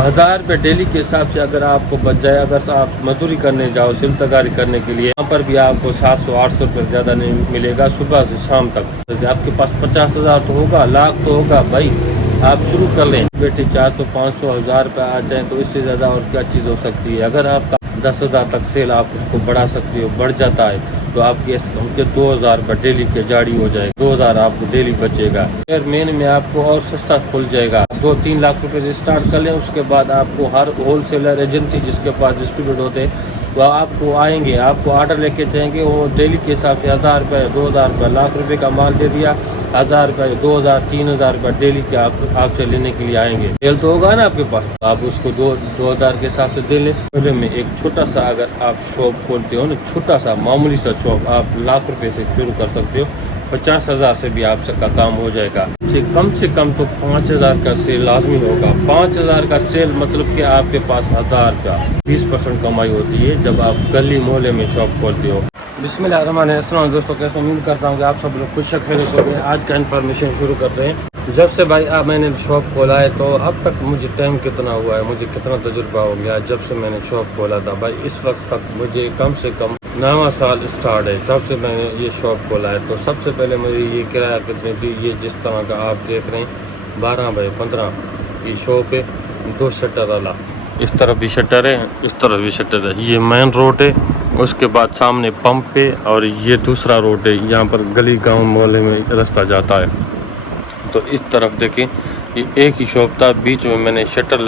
1000 रुपये डेली के हिसाब से अगर आपको बच जाए, अगर आप मजदूरी करने जाओ सिलतकारी करने के लिए, यहाँ पर भी आपको 700-800 रुपये ज़्यादा नहीं मिलेगा सुबह से शाम तक। तो आपके पास 50,000 तो होगा, लाख तो होगा भाई, आप शुरू कर लें। बेटे 400, 500, 1000 रुपये आ जाए तो इससे ज़्यादा और क्या चीज़ हो सकती है। अगर आपका 10,000 तक सेल आप उसको बढ़ा सकते हो, बढ़ जाता है तो आपके उनके 2,000 रुपये डेली के जाड़ी हो जाएगा, 2,000 आपको डेली बचेगा। फिर मेन में आपको और सस्ता खुल जाएगा, 2-3 लाख रुपए से स्टार्ट कर लें। उसके बाद आपको हर होलसेलर एजेंसी जिसके पास डिस्ट्रीब्यूट होते हैं वो आपको आएंगे, आपको ऑर्डर लेके जाएंगे। वो डेली के हिसाब से 1,000 रुपये, 2,000 रुपये, लाख रुपए का माल दे दिया, 1,000 रुपये, 2,000, 3,000 रुपये डेली के आपसे लेने के लिए आएंगे। तेल तो होगा ना आपके पास, आप उसको 2,000 के हिसाब से दे लें। पहले में एक छोटा सा अगर आप शॉप खोलते हो ना, छोटा सा मामूली सा शॉप, आप लाख रुपए से शुरू कर सकते हो। 50,000 से भी आप सबका काम हो जाएगा। से कम तो 5,000 का सेल लाजमी होगा। 5,000 का सेल मतलब कि आपके पास 1,000 का 20% कमाई होती है जब आप गली मोहल्ले में शॉप खोलते हो। बिस्मिल्लाहिर्रहमानिर्रहीम। दोस्तों कैसे, उम्मीद करता हूँ कि आप सब लोग खुश खैरियत हो गए। आज का इन्फॉर्मेशन शुरू करते हैं। जब से भाई मैंने शॉप खोला है तो अब तक मुझे टाइम कितना हुआ है, मुझे कितना तजुर्बा हो गया जब से मैंने शॉप खोला था भाई, इस वक्त तक मुझे कम से कम 9वां साल स्टार्ट है जब से मैंने ये शॉप खोला है। तो सबसे पहले मेरी ये किराया कितनी थी, ये जिस तरह का आप देख रहे हैं 12x15 की शॉप है, 2 शटर वाला, इस तरफ भी शटर है, इस तरफ भी शटर है। ये मेन रोड है, उसके बाद सामने पंप है और ये दूसरा रोड है, यहाँ पर गली गांव मोहल्ले में रास्ता जाता है। तो इस तरफ देखें ये एक ही शॉप था, बीच में मैंने शटर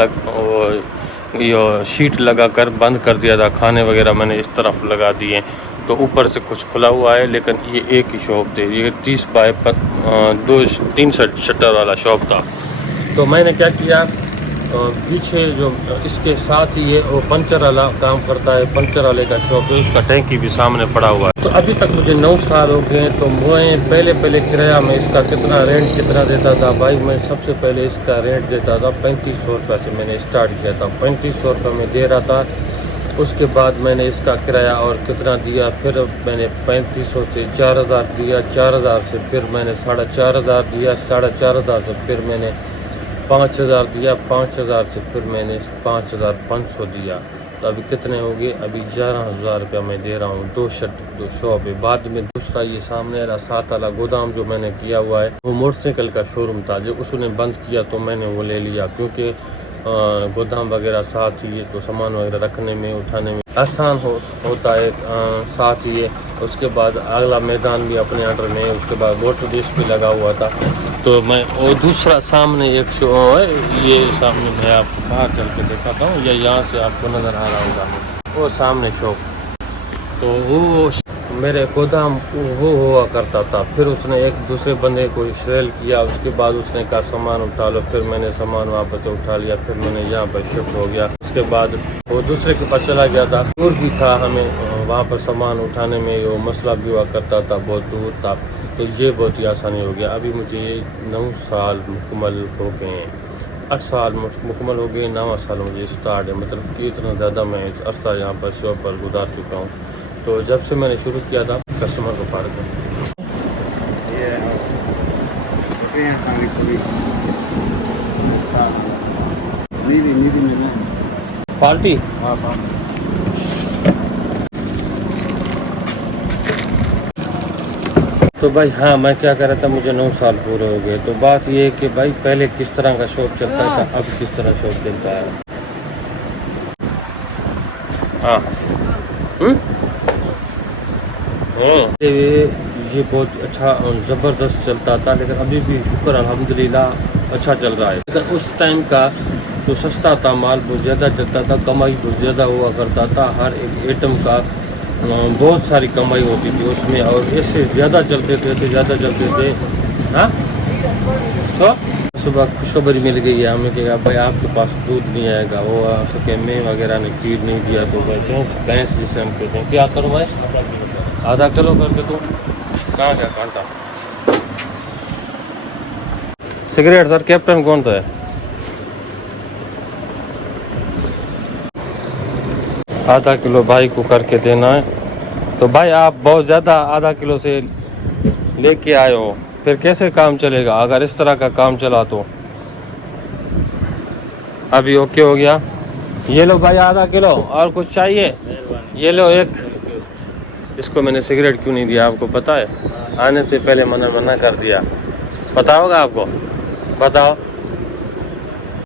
ये शीट लगाकर बंद कर दिया था। खाने वगैरह मैंने इस तरफ लगा दिए, तो ऊपर से कुछ खुला हुआ है, लेकिन ये एक ही शॉप थे। ये 30 बाय 3 शटर वाला शॉप था। तो मैंने क्या किया, पीछे जो इसके साथ ही ये वो पंचर वाला काम करता है, पंचर वाले का शॉप है, उसका टैंकी भी सामने पड़ा हुआ है। तो अभी तक मुझे 9 साल हो गए। तो मैं पहले किराया में इसका कितना रेंट कितना देता था भाई, मैं सबसे पहले इसका रेंट देता था 3500 रुपये से मैंने स्टार्ट किया था। 3500 रुपये में दे रहा था। उसके बाद मैंने इसका किराया और कितना दिया, फिर मैंने 3500 से 4,000 दिया, 4,000 से फिर मैंने 4,500 दिया, 4,500 से फिर मैंने 5,000 दिया, 5,000 से फिर मैंने 5,500 दिया। तो अभी कितने हो गए, अभी 11,000 रुपया मैं दे रहा हूँ। 2 शॉप है। बाद में दूसरा ये सामने वाला 7 वाला गोदाम जो मैंने किया हुआ है वो मोटरसाइकिल का शोरूम था, जो उसने बंद किया तो मैंने वो ले लिया, क्योंकि गोदाम वगैरह साथ ही है तो सामान वगैरह रखने में उठाने में आसान होता है। साथ ही है। उसके बाद अगला मैदान भी अपने अंडर में है। उसके बाद मोटर डिश भी लगा हुआ था। तो मैं और दूसरा सामने एक शो है, ये सामने मैं आपको बाहर चल के दिखाता हूँ, या यहाँ से आपको नज़र आ रहा होगा वो सामने शॉप। तो वो मेरे गोदाम वो हुआ करता था। फिर उसने एक दूसरे बंदे को सेल किया, उसके बाद उसने कहा सामान उठा लो, फिर मैंने सामान वापस उठा लिया, फिर मैंने यहाँ पर शिफ्ट हो गया। उसके बाद वो दूसरे के पास चला गया था, दूर भी था, हमें वहाँ पर सामान उठाने में वो मसला भी हुआ करता था, बहुत दूर था। तो ये बहुत ही आसानी हो गया। अभी मुझे 9 साल मुकम्मल हो गए हैं, 8 साल मुकम्मल हो गए, 9वां साल मुझे स्टार्ट है। मतलब कि इतना ज़्यादा मैं इस अर्सा यहाँ पर शॉप पर गुजार चुका हूँ। तो जब से मैंने शुरू किया था कस्टमर को पार कर पार्टी। तो भाई हाँ, मैं क्या कर रहा था, मुझे 9 साल पूरे हो गए। तो बात ये है कि भाई पहले किस तरह का शॉप चलता था, अब किस तरह शॉप चलता है। हाँ ये बहुत अच्छा ज़बरदस्त चलता था, लेकिन अभी भी शुक्र अल्हम्दुलिल्लाह अच्छा चल रहा है। लेकिन उस टाइम का तो सस्ता था, माल बहुत ज़्यादा चलता था, कमाई बहुत ज़्यादा हुआ करता था। हर एक आइटम का बहुत सारी कमाई होती थी उसमें, और ऐसे ज़्यादा चलते थे। हाँ, तो सुबह खुशखबरी मिल गई है हमें कि भाई आपके पास दूध नहीं आएगा, वो सके में वगैरह ने फीड नहीं दिया। तो भाई भैंस जिसे हम कहते हैं, क्या करो भाई, आधा किलो करके। तो कहाँ गया कांटा सिगरेट? सर कैप्टन कौन था? आधा किलो भाई को करके देना है। तो भाई आप बहुत ज़्यादा आधा किलो से लेके आए हो, फिर कैसे काम चलेगा अगर इस तरह का काम चला तो? अभी ओके हो गया। ये लो भाई आधा किलो, और कुछ चाहिए? ये लो एक। इसको मैंने सिगरेट क्यों नहीं दिया आपको पता है? आने से पहले मना कर दिया। पता होगा आपको? बताओ।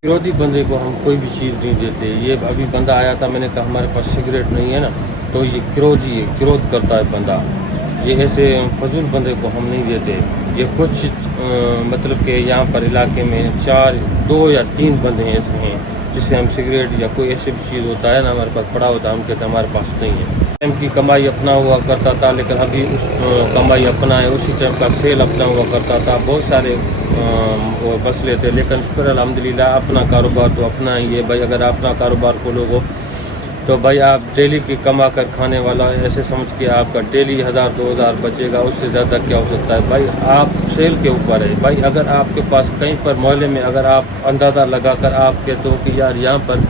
विरोधी बंदे को हम कोई भी चीज़ नहीं देते। ये अभी बंदा आया था, मैंने कहा हमारे पास सिगरेट नहीं है ना, तो ये क्रोधी है, क्रोध करता है बंदा। ये ऐसे फजूल बंदे को हम नहीं देते। ये कुछ मतलब कि यहाँ पर इलाके में 2 या 3 बंदे ऐसे हैं जिससे हम सिगरेट या कोई ऐसी भी चीज़ होता है ना हमारे पास पड़ा होता है, हम कहते हैं हमारे पास नहीं है। टाइम की कमाई अपना हुआ करता था, लेकिन अभी उस कमाई अपना है, उसी टाइम का सेल अपना हुआ करता था। बहुत सारे वो बस लेते, लेकिन शुक्र अल्हम्दुलिल्लाह अपना कारोबार तो अपना ही है भाई। अगर अपना कारोबार खोलोगे तो भाई आप डेली की कमा कर खाने वाला, ऐसे समझ के आपका डेली 1000-2000 बचेगा, उससे ज़्यादा क्या हो सकता है भाई। आप सेल के ऊपर है भाई। अगर आपके पास कहीं पर मोहल्ले में अगर आप अंदाज़ा लगाकर आप कहते हो कि यार यहाँ पर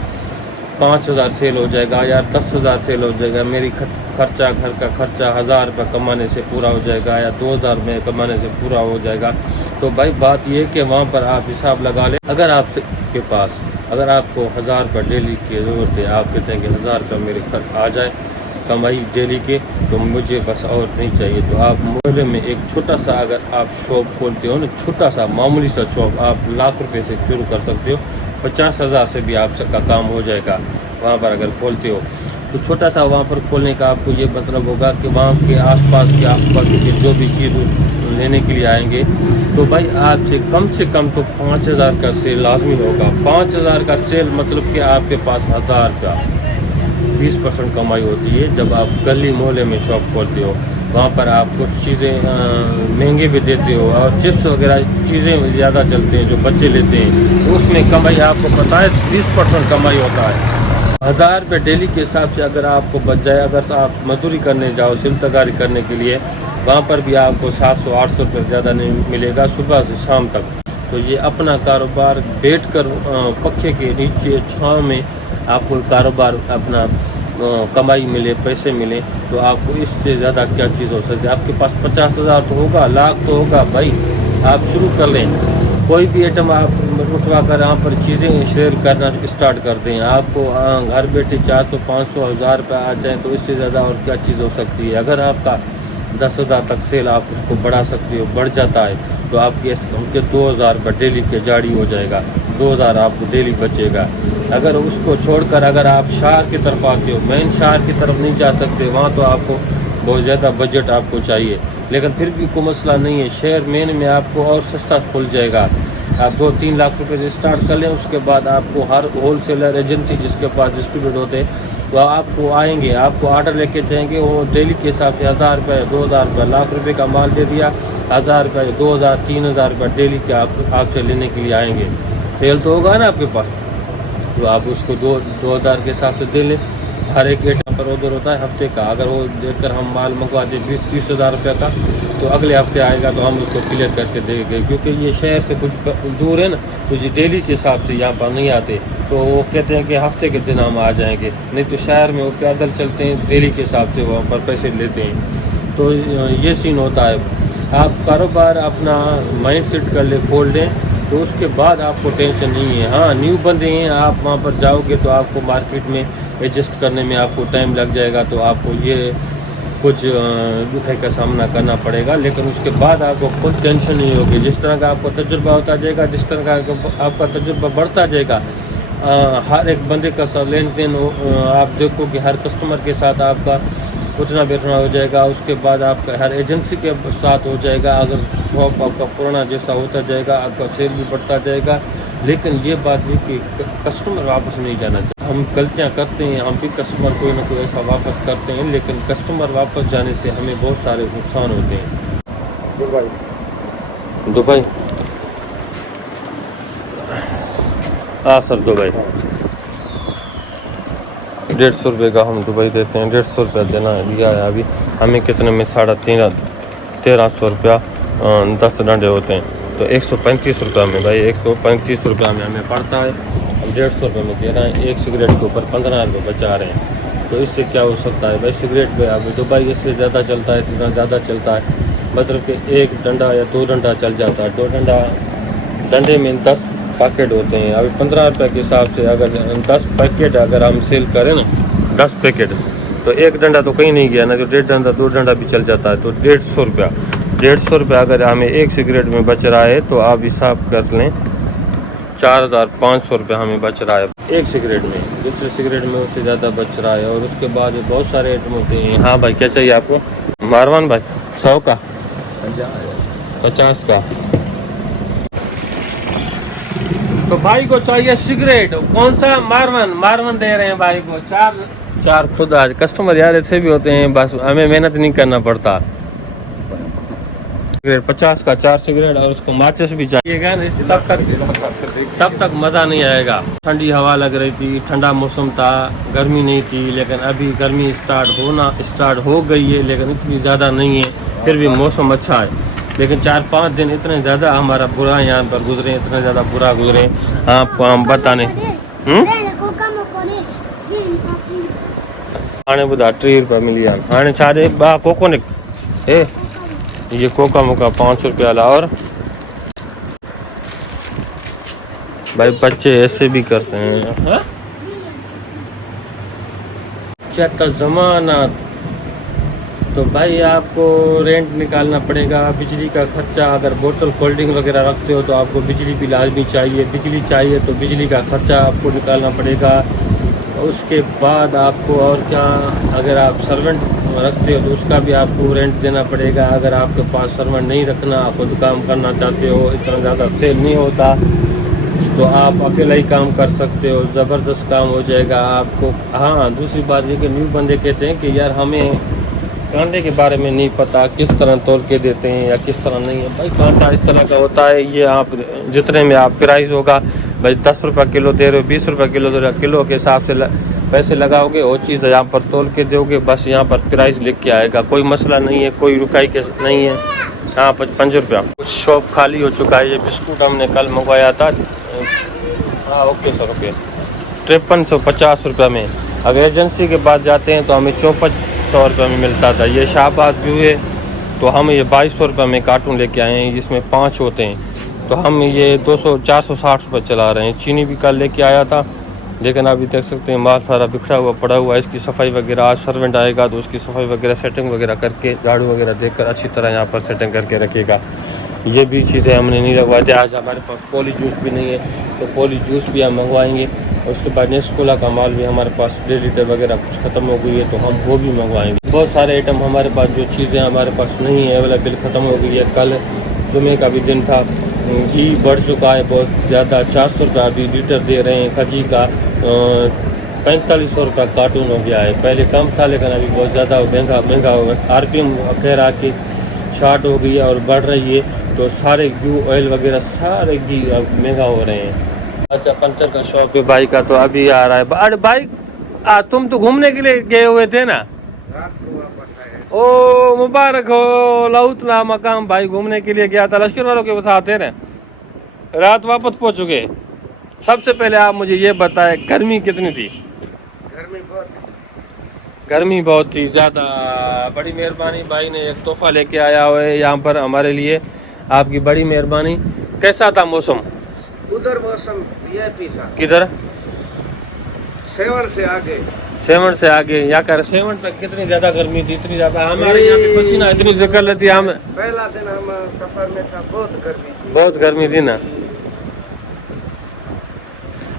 5000 सेल हो जाएगा, यार 10,000 सेल हो जाएगा, मेरी खर्चा घर का खर्चा 1000 रुपये कमाने से पूरा हो जाएगा या 2000 में कमाने से पूरा हो जाएगा, तो भाई बात ये कि वहाँ पर आप हिसाब लगा लें। अगर आपके पास अगर आपको 1000 रुपये डेली की ज़रूरत है, आप कहते हैं कि 1000 रुपये मेरे खर्च आ जाए कमाई डेली के, तो मुझे बस और नहीं चाहिए। तो आप मोहल्ले में एक छोटा सा अगर आप शॉप खोलते हो ना, छोटा सा मामूली सा शॉप, आप लाख रुपए से शुरू कर सकते हो। 50,000 से भी आप सबका काम हो जाएगा वहाँ पर अगर खोलते हो। तो छोटा सा वहाँ पर खोलने का आपको ये मतलब होगा कि वहाँ के आसपास के जो भी चीज़ लेने के लिए आएंगे, तो भाई आपसे कम तो 5,000 का सेल लाजमी होगा। 5,000 का सेल मतलब कि आपके पास 1000 का 20% कमाई होती है। जब आप गली मोहल्ले में शॉप खोलते हो, वहाँ पर आप कुछ चीज़ें महंगे भी देते हो, और चिप्स वगैरह चीज़ें ज़्यादा चलते हैं जो बच्चे लेते हैं, तो उसमें कमाई आपको पता है 20% कमाई होता है। 1000 रुपये डेली के हिसाब से अगर आपको बच जाए, अगर आप मजदूरी करने जाओ सिलतगारी करने के लिए, वहाँ पर भी आपको 700-800 रुपये ज़्यादा नहीं मिलेगा सुबह से शाम तक। तो ये अपना कारोबार बैठ कर पखे के नीचे छाँव में आपको कारोबार अपना कमाई मिले, पैसे मिले, तो आपको इससे ज़्यादा क्या चीज़ हो सकती है। आपके पास 50,000 तो होगा, लाख तो होगा भाई, आप शुरू कर लें। कोई भी आइटम आप उठवा कर यहाँ पर चीज़ें शेयर करना स्टार्ट कर दें, आपको घर बैठे 400-500 1000 रुपये आ जाए, तो इससे ज़्यादा और क्या चीज़ हो सकती है। अगर आपका 10,000 तक सेल आप उसको बढ़ा सकते हो, बढ़ जाता है, तो आपके 2000 रुपये डेली के जाड़ी हो जाएगा, 2000 आपको डेली बचेगा। अगर उसको छोड़कर अगर आप शहर की तरफ आते हो, मेन शहर की तरफ नहीं जा सकते, वहाँ तो आपको बहुत ज़्यादा बजट आपको चाहिए, लेकिन फिर भी कोई मसला नहीं है। शहर मेन में आपको और सस्ता खुल जाएगा। आप 2-3 लाख रुपए से स्टार्ट कर लें, उसके बाद आपको हर होलसेलर एजेंसी जिसके पास डिस्ट्रीब्यूट होते हैं, तो आपको आएंगे, आपको ऑर्डर लेके जाएंगे, वो डेली के हिसाब से 1000 रुपये 2000 रुपये लाख रुपए का माल दे दिया, 1000 रुपये 2000-3000 रुपये डेली के आपसे लेने के लिए आएंगे। सेल तो होगा ना आपके पास, तो आप उसको 2000 के हिसाब से दे लें। हर एक आइटम पर ऑर्डर होता है हफ्ते का, अगर वो देखकर हम माल मंगवा दें 20-30 हज़ार रुपये का, तो अगले हफ्ते आएगा तो हम उसको क्लियर करके देंगे। क्योंकि ये शहर से कुछ दूर है ना, तो ये डेली के हिसाब से यहाँ पर नहीं आते, तो वो कहते हैं कि हफ्ते के दिन हम आ जाएंगे। नहीं तो शहर में वो पैदल चलते हैं, डेली के हिसाब से वहाँ पर पैसे लेते हैं। तो ये सीन होता है। आप कारोबार अपना माइंड सेट कर ले, खोल लें, तो उसके बाद आपको टेंशन नहीं है। हाँ, न्यू बंदे हैं, आप वहाँ पर जाओगे तो आपको मार्केट में एडजस्ट करने में आपको टाइम लग जाएगा, तो आपको ये कुछ दुख का सामना करना पड़ेगा, लेकिन उसके बाद आपको कोई टेंशन नहीं होगी। जिस तरह का आपको तजुर्बा होता जाएगा, जिस तरह का आपका तजुर्बा बढ़ता जाएगा, हर एक बंदे का लेन देन आप देखो कि हर कस्टमर के साथ आपका उठना बैठना हो जाएगा। उसके बाद आपका हर एजेंसी के साथ हो जाएगा। अगर शॉप आपका पुराना जैसा होता जाएगा, आपका सेल भी बढ़ता जाएगा। लेकिन ये बात नहीं कि कस्टमर वापस नहीं जाना चाहिए। हम गलतियां करते हैं, हम भी कस्टमर कोई ना कोई ऐसा वापस करते हैं, लेकिन कस्टमर वापस जाने से हमें बहुत सारे नुकसान होते हैं। दुबई हाँ सर, दुबई 150 रुपये का हम दुबई देते हैं। 150 रुपया देना दिया है अभी हमें। कितने में 1350 रुपया 10 डंडे होते हैं, तो 135 रुपये में भाई 135 रुपया में हमें पड़ता है। हम 150 रुपये में दे रहे हैं, एक सिगरेट के ऊपर 15 रुपये बचा रहे हैं। तो इससे क्या हो सकता है भाई, सिगरेट पे अभी दुबई इससे ज़्यादा चलता है, इतना ज़्यादा चलता है, मतलब कि 1 डंडा या 2 डंडा चल जाता है। 2 डंडे में पैकेट होते हैं। अभी 15 रुपये के हिसाब से अगर 10 पैकेट अगर हम सेल करें ना, 10 पैकेट, तो एक डंडा तो कहीं नहीं गया ना, जो 1.5 डंडा 2 डंडा भी चल जाता है, तो 150 रुपया। 150 रुपया अगर हमें एक सिगरेट में बच रहा है तो आप हिसाब कर लें 4500 रुपया हमें बच रहा है एक सिगरेट में। दूसरे सिगरेट में उससे ज़्यादा बच रहा है। और उसके बाद बहुत सारे आइटम होते हैं। हाँ भाई, क्या चाहिए आपको? मारवान भाई 100 का, 50 का। तो भाई को चाहिए सिगरेट, कौन सा? मारवान दे रहे हैं भाई को। चार खुद आज कस्टमर यार ऐसे भी होते हैं, बस हमें मेहनत नहीं करना पड़ता। 50 का 4 सिगरेट और उसको माचिस भी चाहिएगा। तब तक मज़ा नहीं आएगा। ठंडी हवा लग रही थी, ठंडा मौसम था, गर्मी नहीं थी। लेकिन अभी गर्मी स्टार्ट हो गई है, लेकिन इतनी ज़्यादा नहीं है। फिर भी मौसम अच्छा है। लेकिन 4-5 दिन इतने ज़्यादा हमारा बुरा यहाँ पर गुजरे, इतने ज़्यादा बुरा गुजरे आपको हम बताने। हाणे ॿुधा 30 रुपया मिली विया। हाणे छा ॾे ॿ कोकोनट, ये कोका मोका 5 रुपया ला। और भाई बच्चे ऐसे भी करते हैं। क्या तो ज़माना। तो भाई आपको रेंट निकालना पड़ेगा, बिजली का खर्चा। अगर बोतल कोल्ड ड्रिंक वगैरह रखते हो तो आपको बिजली भी लाजमी चाहिए। बिजली चाहिए तो बिजली का खर्चा आपको निकालना पड़ेगा। उसके बाद आपको और क्या, अगर आप सर्वेंट रखते हो तो उसका भी आपको रेंट देना पड़ेगा। अगर आपके पास सर्वेंट नहीं रखना, आप खुद काम करना चाहते हो, इतना ज़्यादा सेल नहीं होता, तो आप अकेला ही काम कर सकते हो। ज़बरदस्त काम हो जाएगा आपको। हाँ, दूसरी बात ये कि न्यू बंदे कहते हैं कि यार हमें कांटे के बारे में नहीं पता, किस तरह तोल के देते हैं या किस तरह नहीं है। भाई कांटा इस तरह का होता है, ये आप जितने में आप प्राइस होगा, भाई 10 रुपये किलो दे रहे हो, 20 रुपये किलो दे रहे हो, किलो के हिसाब से पैसे लगाओगे, वो चीज़ यहाँ पर तोल के दोगे, बस यहाँ पर प्राइस लिख के आएगा। कोई मसला नहीं है, कोई रुकाई के नहीं है। हाँ, 5 रुपया। कुछ शॉप खाली हो चुका है। ये बिस्कुट हमने कल मंगवाया था। हाँ ओके सर, ओके। 5350 रुपये में। अगर एजेंसी के पास जाते हैं तो हमें 5400 रुपये में मिलता था। ये शाहबाद व्यू है, तो हम ये 2200 रुपये में कार्टून लेके आए हैं, जिसमें 5 होते हैं। तो हम ये 460 रुपये चला रहे हैं। चीनी भी कल लेके आया था, लेकिन अभी देख सकते हैं माल सारा बिखरा हुआ पड़ा हुआ है। इसकी सफाई वगैरह, आज सर्वेंट आएगा तो उसकी सफाई वगैरह सेटिंग वगैरह करके, झाड़ू वगैरह देकर अच्छी तरह यहाँ पर सेटिंग करके रखेगा। ये भी चीज़ें हमने नहीं लगवाई थी। आज हमारे पास पोली जूस भी नहीं है, तो पोली जूस भी हम मंगवाएंगे। और उसके बाद नेस्कोला का माल भी हमारे पास 1.5 लीटर वगैरह कुछ ख़त्म हो गई है, तो हम वो भी मंगवाएंगे। बहुत सारे आइटम हमारे पास, जो चीज़ें हमारे पास नहीं है अवेलेबल, ख़त्म हो गई है। कल जुमे का भी दिन था। घी बढ़ चुका है बहुत ज़्यादा, 400 रुपये अभी लीटर दे रहे हैं। खजी का 4500 रुपये कार्टून हो गया है। पहले कम था, लेकिन अभी बहुत ज़्यादा महंगा हो गया। RPM खैर आके शार्ट हो गई है और बढ़ रही है, तो सारे घी ऑयल वगैरह सारे घी अब महंगा हो रहे हैं। अच्छा, पंचर का शॉप है भाई का, तो अभी आ रहा है। अरे भाई तुम तो घूमने के लिए गए हुए थे ना? ओ मुबारक हो, लौटना मकाम। भाई घूमने के लिए गया था, लश्कर वालों के साथ है ना, रात वापस पहुंच चुके। सबसे पहले आप मुझे ये बताएं, गर्मी कितनी थी? गर्मी बहुत थी ज़्यादा। बड़ी मेहरबानी, भाई ने एक तोहफा लेके आया हुआ है यहाँ पर हमारे लिए, आपकी बड़ी मेहरबानी। कैसा था मौसम? उधर मौसम VIP था। किधर? सेवन से आगे। सेवन से आगे यहाँ कर। सेवन तक कितनी ज़्यादा गर्मी थी, इतनी ज़्यादा हमारे यहाँ पे पसीना इतनी निकल रही थी। हम पहला दिन हम सफर में था, बहुत गर्मी थी। बहुत गर्मी थी ना।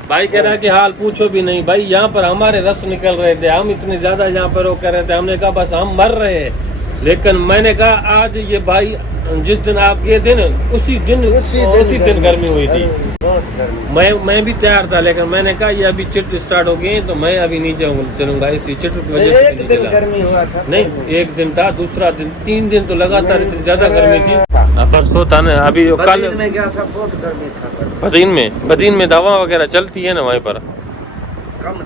भाई कह रहा है कि हाल पूछो भी नहीं। भाई यहाँ पर हमारे रस निकल रहे थे, हम इतने ज़्यादा यहाँ पर वो कर रहे थे। हमने कहा बस हम मर रहे हैं। लेकिन मैंने कहा आज ये भाई जिस दिन आप गए थे ना, उसी दिन गर्मी हुई थी। मैं भी तैयार था, लेकिन मैंने कहा ये अभी चिट स्टार्ट हो गई, तो मैं अभी नहीं चलूंगा। इसी चिट की वजह से एक दिन गर्मी हुआ था। नहीं, एक दिन था, दूसरा दिन, 3 दिन तो लगातार इतनी ज़्यादा गर्मी थी। परसों था ना, अभी कल में गया था, बहुत गर्मी था। बदीन में दवा वगैरह चलती है ना, वहीं पर कम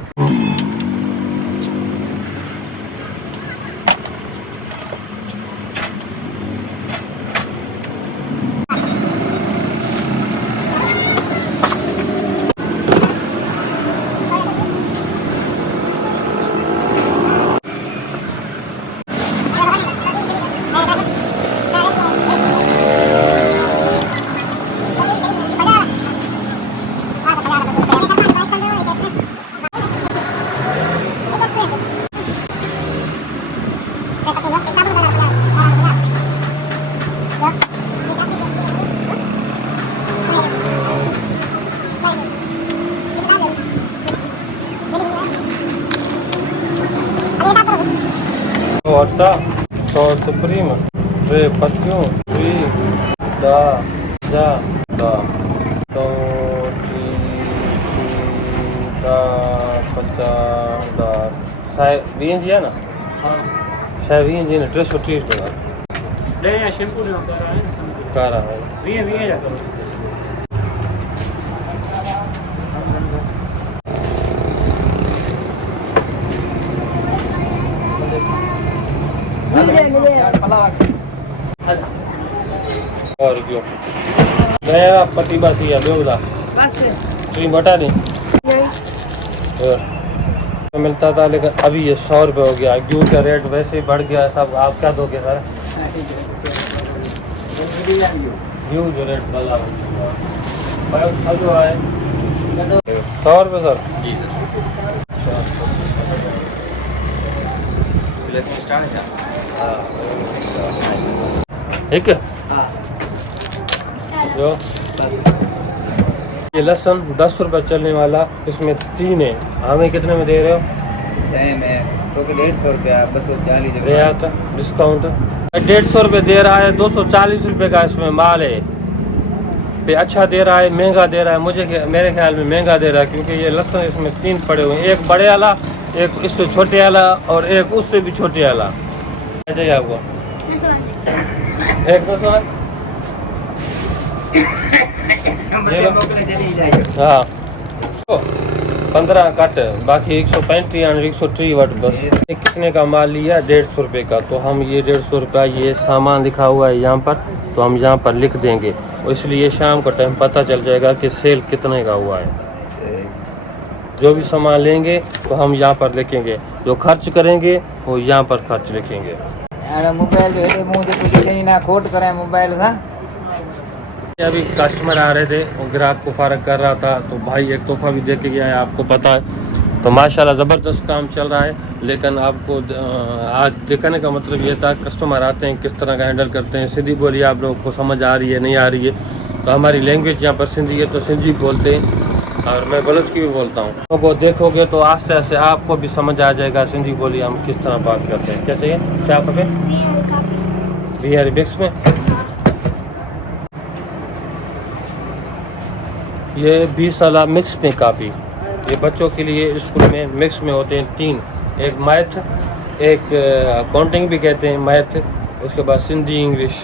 तो अट्टा 100 सुप्रीम टे पतियूं फ्री दा जा दा तो टी दा 50 दा शायद 20 जी है ना शायद 20 जी ने 330 टका ले या शैम्पू ना कारा है 20 जा करो और क्यों मैं पति बासी है बेवदा ट्री बटा नहीं और तो मिलता था लेकिन अभी ये 100 रुपये हो गया घी का रेट वैसे ही बढ़ गया सब आप क्या दोगे सर घी जो रेट वाला जो है 100 रुपये सर जी ठीक है जो ये लहसुन 10 रुपये चलने वाला इसमें 3 है हमें कितने में दे रहे हो तो 150 रुपया 240 रियायत डिस्काउंट 150 रुपये दे रहा है 240 रुपये का इसमें माल है पे अच्छा दे रहा है महंगा दे रहा है मुझे मेरे ख्याल में महंगा दे रहा है क्योंकि ये लहसुन इसमें 3 पड़े हुए हैं एक बड़े वाला एक इससे छोटे वाला और एक उससे भी छोटे वाला क्या चाहिए आपको एक 200 हाँ 15 कट बाकी 135 और 130 वट बस कितने का माल लिया 150 रुपये का तो हम ये 150 रुपया ये सामान लिखा हुआ है यहाँ पर तो हम यहाँ पर लिख देंगे इसलिए शाम का टाइम पता चल जाएगा कि सेल कितने का हुआ है जो भी सामान लेंगे तो हम यहाँ पर लिखेंगे जो खर्च करेंगे वो यहाँ पर खर्च लिखेंगे मोबाइल ना खोट कराए मोबाइल सा अभी कस्टमर आ रहे थे वो ग्राहक को फारग कर रहा था तो भाई एक तोहफा भी दे के गया है आपको पता है तो माशाल्लाह ज़बरदस्त काम चल रहा है लेकिन आपको आज दिखाने का मतलब ये था कस्टमर आते हैं किस तरह का हैंडल करते हैं सिंधी बोली आप लोगों को समझ आ रही है नहीं आ रही है तो हमारी लैंग्वेज यहाँ पर सिंधी है तो सिंधी बोलते हैं और मैं बलोच की भी बोलता हूँ तो वो देखोगे तो आस्ते आस्ते आपको भी समझ आ जाएगा सिंधी बोली हम किस तरह बात करते हैं क्या चाहिए क्या पे बिहारी बिक्स में ये 20 वाला मिक्स में कापी ये बच्चों के लिए स्कूल में मिक्स में होते हैं 3 एक मैथ एक अकाउंटिंग भी कहते हैं मैथ उसके बाद सिंधी इंग्लिश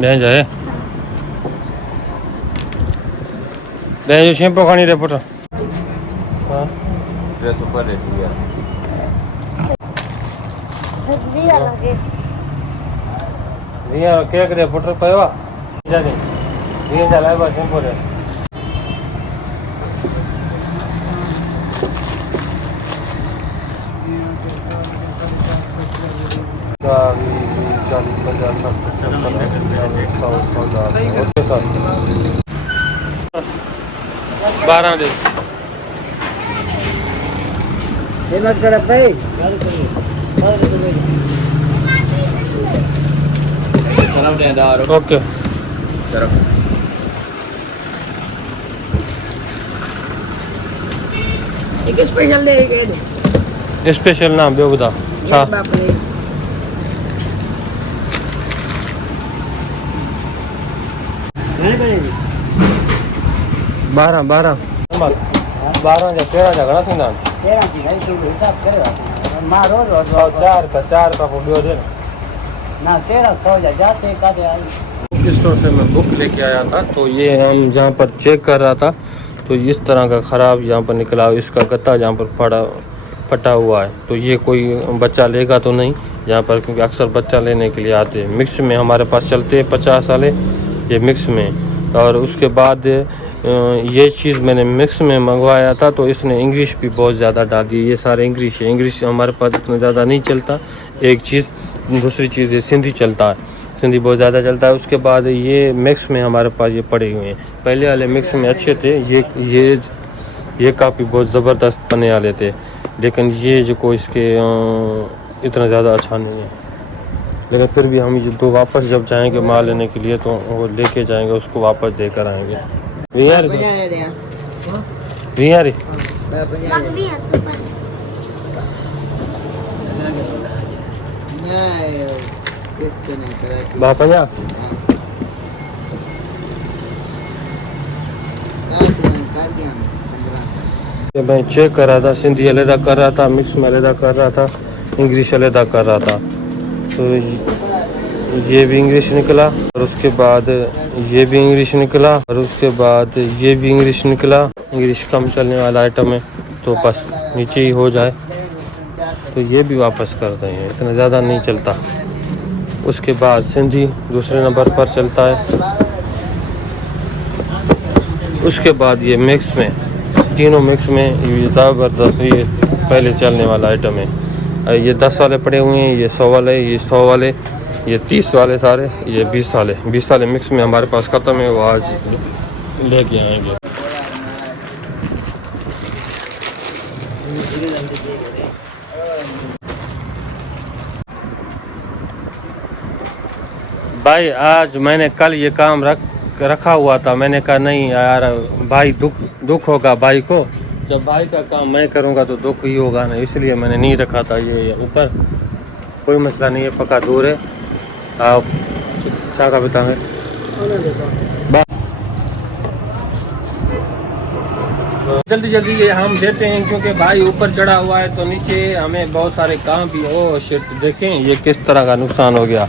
ले जाए ले जो शैम्पू खानी रे पुट हाँ ड्रेस ऊपर रेट हुआ रिया केक रे पुट पयवा जाने रिया चलाए बा शैम्पू रे बारह दे हिम्मत कर भाई ओके एक स्पेशल दे स्पेशल नाम ॿियो ॿुधायो छा बाप रे 12 जा 13 जा घणा थींदा आहिनि 4 का पोइ ॿियो ॾे ना 1300 जा जाते कादे आई स्टोर से मैं बुक लेके आया था तो ये हम जहाँ पर चेक कर रहा था तो इस तरह का ख़राब यहाँ पर निकला इसका गत्ता जहाँ पर फटा हुआ है तो ये कोई बच्चा लेगा तो नहीं यहाँ पर क्योंकि अक्सर बच्चा लेने के लिए आते हैं मिक्स में हमारे पास चलते हैं 50 वाले ये मिक्स में और उसके बाद ये चीज़ मैंने मिक्स में मंगवाया था तो इसने इंग्लिश भी बहुत ज़्यादा डाल दी ये सारे इंग्लिश है इंग्लिश हमारे पास इतना ज़्यादा नहीं चलता एक चीज़ दूसरी चीज़ है सिंधी चलता है सिंधी बहुत ज़्यादा चलता है उसके बाद ये मिक्स में हमारे पास ये पड़े हुए हैं पहले वाले मिक्स में अच्छे थे ये काफ़ी बहुत ज़बरदस्त पने वाले थे लेकिन ये जो को इसके इतना ज़्यादा अच्छा नहीं है, लेकिन फिर भी हम ये दो वापस जब जाएंगे माल लेने के लिए तो वो लेके जाएंगे, उसको वापस देकर आएंगे। बापा मैं चेक कर रहा था, सिंधी अलहदा कर रहा था, मिक्स में अलहदा कर रहा था, इंग्लिश अलहदा कर रहा था। तो ये भी इंग्लिश निकला और उसके बाद ये भी इंग्लिश निकला और उसके बाद ये भी इंग्लिश निकला। इंग्लिश कम चलने वाला आइटम है तो बस नीचे ही हो जाए तो ये भी वापस कर देंगे, इतना ज़्यादा नहीं चलता। उसके बाद सिंधी दूसरे नंबर पर चलता है। उसके बाद ये मिक्स में, तीनों मिक्स में ये ज़बरदस्त, ये पहले चलने वाला आइटम है। ये 10 वाले पड़े हुए हैं, ये 100 वाले, ये 100 वाले, ये 30 वाले सारे, ये 20 वाले मिक्स में हमारे पास ख़त्म है, वो आज लेके आएंगे। भाई आज मैंने कल ये काम रखा हुआ था, मैंने कहा नहीं यार भाई दुख होगा भाई को, जब भाई का काम मैं करूँगा तो दुख ही होगा ना, इसलिए मैंने नहीं रखा था। ये ऊपर कोई मसला नहीं है, पक्का दूर है। आप क्या का बताएंगे जल्दी जल्दी ये हम देते हैं, क्योंकि भाई ऊपर चढ़ा हुआ है तो नीचे हमें बहुत सारे काम भी। ओ शिट, देखें ये किस तरह का नुकसान हो गया,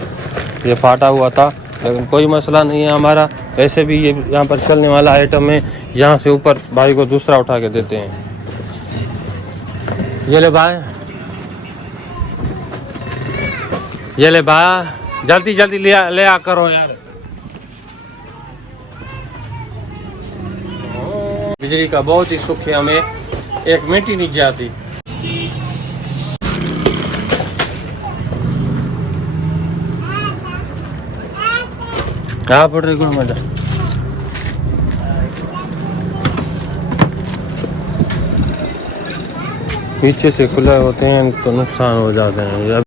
ये फाटा हुआ था, लेकिन कोई मसला नहीं है हमारा। वैसे भी ये यहाँ पर चलने वाला आइटम है, यहाँ से ऊपर भाई को दूसरा उठा के देते हैं। ये ले भाई, ये ले भाई, जल्दी जल्दी ले आ करो यार। बिजली का बहुत ही सुख है हमें, 1 मिनट ही नहीं जाती। कहाँ पड़ रही गुण मजा, पीछे से खुला होते हैं तो नुकसान हो जाते हैं।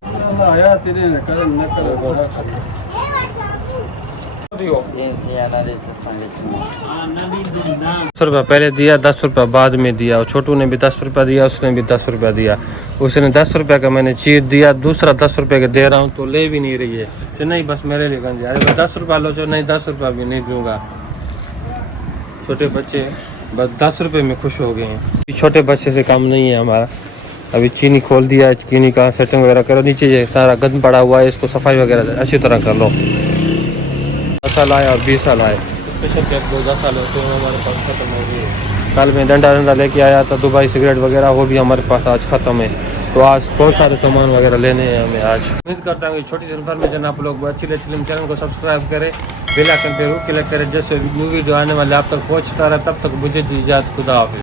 10 रुपये पहले दिया, 10 रुपये बाद में दिया, और छोटू ने भी 10 रुपये दिया, उसने भी 10 रुपये दिया। उसने 10 रुपये का मैंने चीज़ दिया, दूसरा 10 रुपये का दे रहा हूँ तो ले भी नहीं रही है। तो नहीं बस मेरे लिए गंज, अरे 10 रुपये लो, जो नहीं 10 रुपये भी नहीं दूंगा। छोटे बच्चे बस 10 रुपये में खुश हो गए हैं। छोटे बच्चे से काम नहीं है हमारा। अभी चीनी खोल दिया, चीनी का सेटिंग वगैरह करो, नीचे ये सारा गंद पड़ा हुआ है, इसको सफाई वगैरह अच्छी तरह कर लो। 10 साल आए और 20 साल आए, स्पेशल कैप 10 साल होते हैं हमारे पास ख़त्म हो गई। कल मैं डंडा लेके आया था, दुबई सिगरेट वगैरह, वो भी हमारे पास आज ख़त्म है। तो आज बहुत सारे सामान वगैरह लेने हैं हमें आज। उम्मीद करता हूँ छोटी सी इन्फॉर्मेशन आप लोग अच्छी लगती है। चैनल को सब्सक्राइब करें, बेल आइकन पे क्लिक करें, जैसे न्यू वीडियो आने वाले आप तक पहुँचता रहे। तब तक मुझे इजाज़त, खुदा हाफिज़।